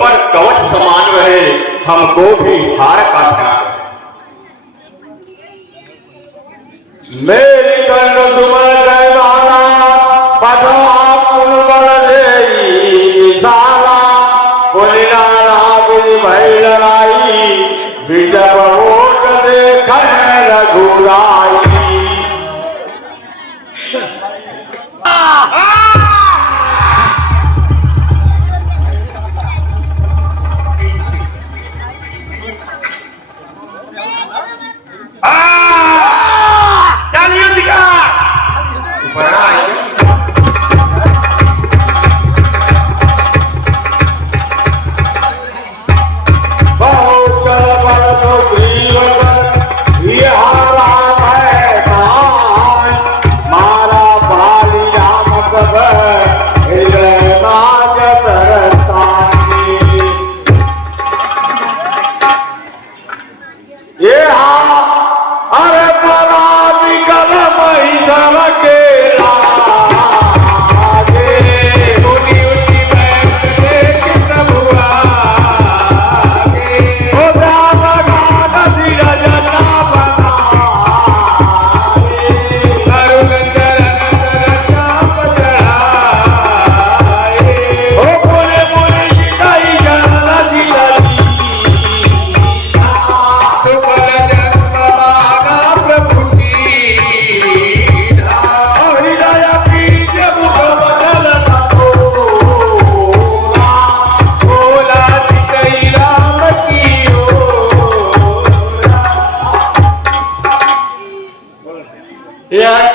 पर कवच समान रहे, हमको भी हार का ध्यान। मेरी कंड सुमन जय माला पदमा पुनबल देई विशाला बोली नाना बिन भई लड़ाई विजय ओट देख रघुराई।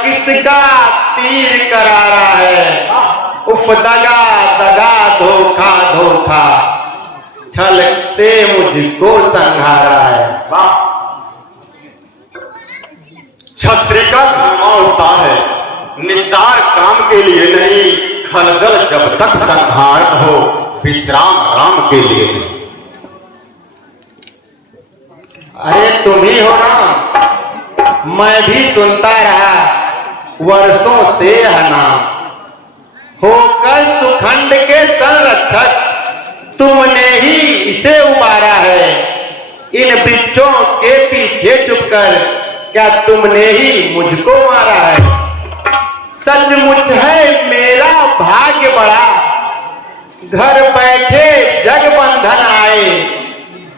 किसका तीर करारा है, उफ दगा दगा धोखा धोखा, छल से मुझको संहारा है। छत्री का धर्मा होता है, निस्सार काम के लिए नहीं, खलदल जब तक संहार हो, विश्राम राम के लिए नहीं। अरे तुम ही हो ना, मैं भी सुनता रहा वर्षों से है नाम, होकर सुखंड के संरक्षक तुमने ही इसे उबारा है। इन वृक्षों के पीछे छुपकर क्या तुमने ही मुझको मारा है। सचमुच है मेरा भाग्य बड़ा, घर बैठे जग बंधन आए,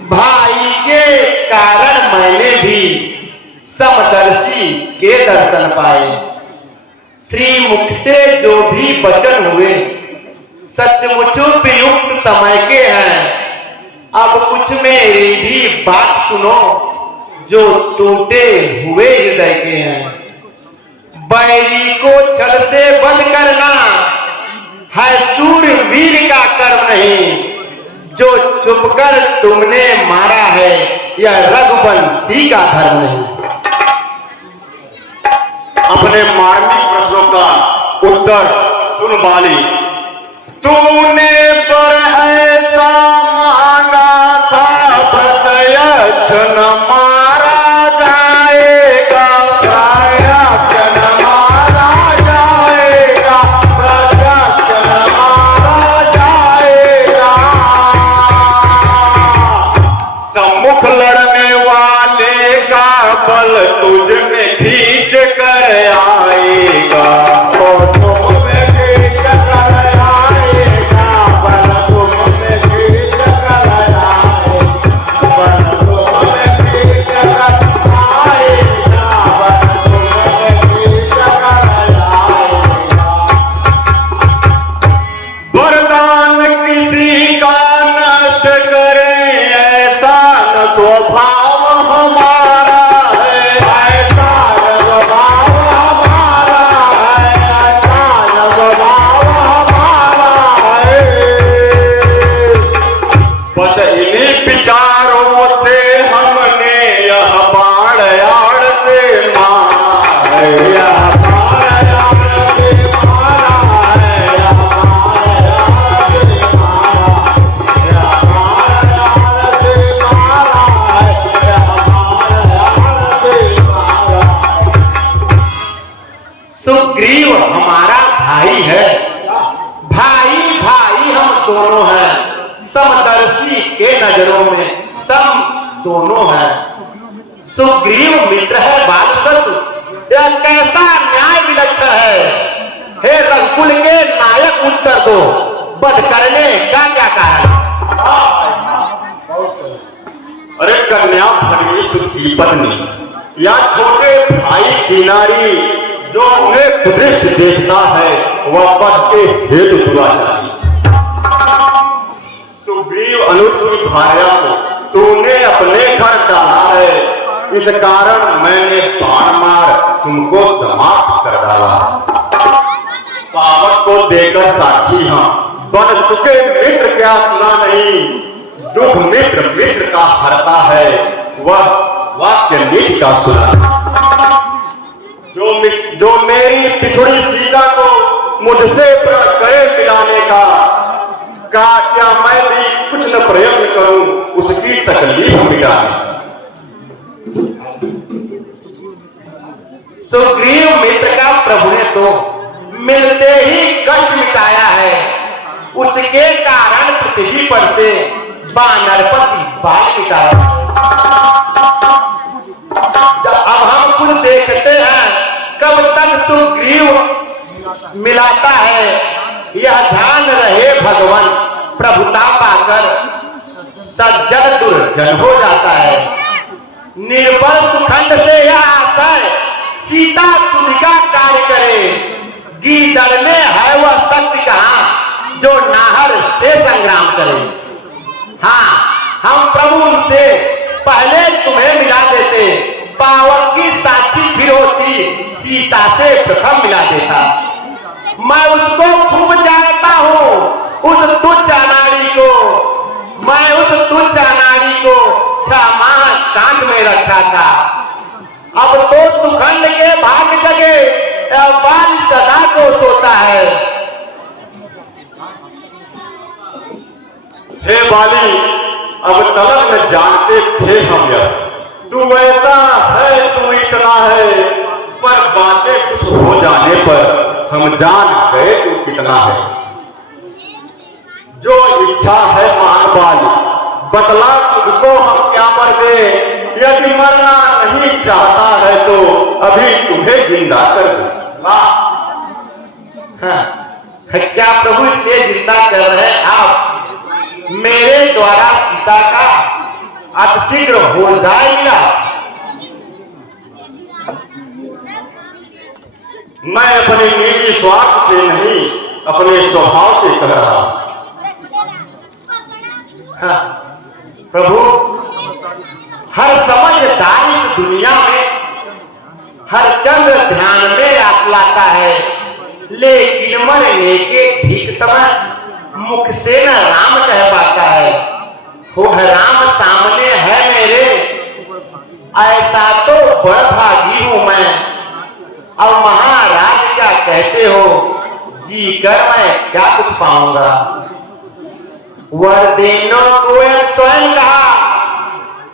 भाई के कारण मैंने भी समदर्शी के दर्शन पाए। श्री मुख से जो भी वचन हुए सचमुच उपयुक्त समय के हैं। अब कुछ मेरी भी बात सुनो, जो टूटे हुए हृदय के हैं। बैरी को छल से बंद करना है शूरवीर का कर्म नहीं, जो चुपकर तुमने मारा है यह रघुवंशी का धर्म नहीं। अपने मार्मिक प्रश्नों का उत्तर सुन बाली। तूने पर ऐसा मांगा था, प्रत्यक्ष न मारा जाएगा, प्रत्यक्ष न मारा जाएगा, प्रत्यक्ष न मारा जाएगा। सम्मुख लड़ने वाले का बल तुझ में खींच कर आएगा, तुम में खींच कर आएगा, बल तुम में खींच कर आएगा, बल तुम में खींच कर आएगा, बल तुम में खींच कर आएगा। वरदान किसी का नष्ट करे, ऐसा न स्वभाव हमारा है, ऐसा महर्षि के नजरों में सम दोनों है। सुग्रीव मित्र है बालसत, यह कैसा न्याय विलक्षण है। हे रघुकुल के नायक उत्तर दो, वध करने का क्या कारण? अरे कन्या भगनी सुत की पत्नी या छोटे भाई की नारी जो उन्हें कुदृष्ट देखता है वह पद के हेतु दुराचारी। सुग्रीव अनुज की भार्या को तूने अपने घर डाला है, इस कारण मैंने बाण मार तुमको समाप्त कर डाला। पावक को देकर साक्षी हम बन चुके मित्र क्या सुना नहीं। दुख मित्र मित्र का हरता है, वह वाक्य नीति का सुना। जो मेरी पिछड़ी सीता को मुझसे प्रण करे मिलाने का क्या मैं भी कुछ न प्रयत्न करूं उसकी तकलीफ मिटाने। सुग्रीव मित्र का प्रभु ने तो मिलते ही कष्ट मिटाया है, उसके कारण पृथ्वी पर से वानरपति बाल मिटाया। अब हम कुछ देखते हैं कब तक सुग्रीव मिलाता है, यह ध्यान रहे भगवान प्रभुता पाकर सज्जन दुर्जन हो जाता है। निर्बल सुखंड से यह आशय सीता सुधि का कार्य करे, गीदड़ में है वह शक्ति कहां जो नाहर से संग्राम करे। हाँ, हम प्रभु उनसे पहले तुम्हें मिला देते, पावक की साक्षी फिर होती सीता से प्रथम मिला देता। मैं उसको खूब जानता हूँ, उस तुच्छ अनाड़ी को, मैं उस तुच्छ अनाड़ी को 6 माह कांट में रखा था। अब तो सुखंड के भाग जगे, बाल सदा को सोता है। हे बाली, अब तलक न जानते थे हम यह, तू ऐसा है तू इतना है, पर बातें कुछ हो जाने पर हम जान गए तू कितना है। जो इच्छा है मान बाली, बतला तुझको हम क्या मर गए, यदि मरना नहीं चाहता है तो अभी तुम्हें जिंदा कर दे। हाँ, क्या प्रभु से जिंदा कर रहे हैं आप? मेरे द्वारा सीता का अतिशीघ्र हो जाएगा। मैं अपने निजी स्वार्थ से नहीं, अपने स्वभाव से कह रहा हूं। हाँ, प्रभु हर समझदार इस दुनिया में हर चंद्र ध्यान में आतलाता है, लेकिन मरने के ठीक समय मुख से न राम कह पाता है। हो राम सामने है मेरे, ऐसा तो बड़ भागी हूं मैं। अब महाराज क्या कहते हो, जी कर मैं क्या कुछ पाऊंगा। वरदेनों को स्वयं कहा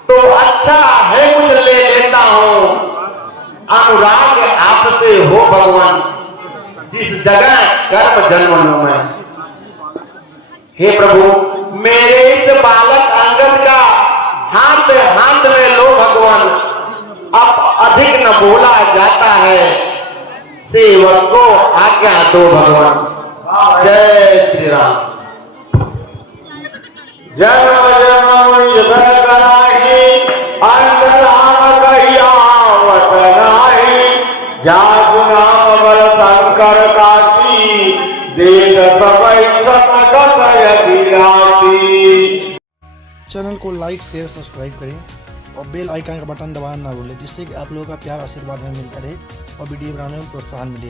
तो अच्छा है कुछ ले लेता हूं। अनुराग आपसे हो भगवान, जिस जगह कर्म जन्म लूं मैं। हे प्रभु, मेरे इस बालक अंगद का हाथ हाथ में लो भगवान। अब अधिक न बोला जाता है, सेवक को आज्ञा दो भगवान। जय श्री राम। जन्म जन्म युद्ध कराही, अंत राम कहियावत नाही। जासु नाम बल शंकर काशी, देख सबई समगत अभिलाषी। चैनल को लाइक शेयर सब्सक्राइब करें और बेल आइकन का बटन दबाना ना भूलें, जिससे कि आप लोगों का प्यार आशीर्वाद हमें मिलता रहे और वीडियो बनाने में प्रोत्साहन मिले।